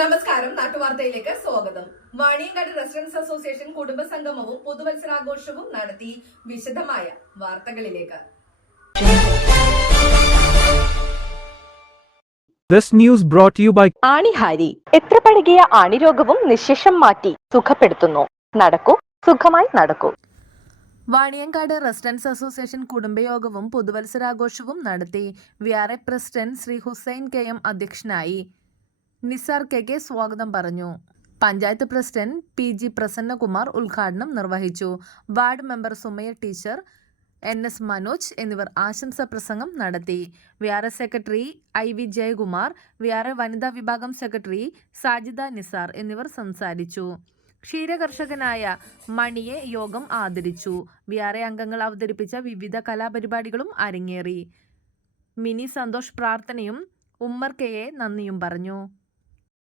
നമസ്കാരം നാട്ടുവാർത്തയിലേക്ക് സ്വാഗതം. വാണിയങ്കാട് residence association കുടുംബസംഗമവും പുതുവത്സരാഘോഷവും നടത്തി വിശദമായ വാർത്തകളിലേക്ക്. This news brought you by ആണിഹാരി എത്ര പഴകിയ ആണിരോഗവും നിശേഷം മാറ്റി സുഖപ്പെടുത്തുന്നു. നടക്കൂ സുഖമായി നടക്കൂ. വാണിയങ്കാട് റെസിഡൻസ് അസോസിയേഷൻ കുടുംബയോഗവും പുതുവത്സരാഘോഷവും നടത്തി V R A president Shri Hussain K M അധ്യക്ഷനായി. നിസാർ കെ കെ സ്വാഗതം പറഞ്ഞു. Panchayat president P G Prasannakumar ഉദ്ഘാടനം നിർവഹിച്ചു. Ward member Sumaya teacher N S Manoj എന്നിവർ ആശംസാ പ്രസംഗം നടത്തി. V R S secretary I V Jayakumar V R A വനിതാ വിഭാഗം സെക്രട്ടറി സാജിദ നിസാർ എന്നിവർ സംസാരിച്ചു. ക്ഷീരകർഷകനായ മണിയെ യോഗം ആദരിച്ചു. വി ആർ എ അംഗങ്ങൾ അവതരിപ്പിച്ച വിവിധ കലാപരിപാടികളും അരങ്ങേറി. മിനി സന്തോഷ് പ്രാർത്ഥനയും ഉമ്മർ കെയെ നന്ദിയും പറഞ്ഞു.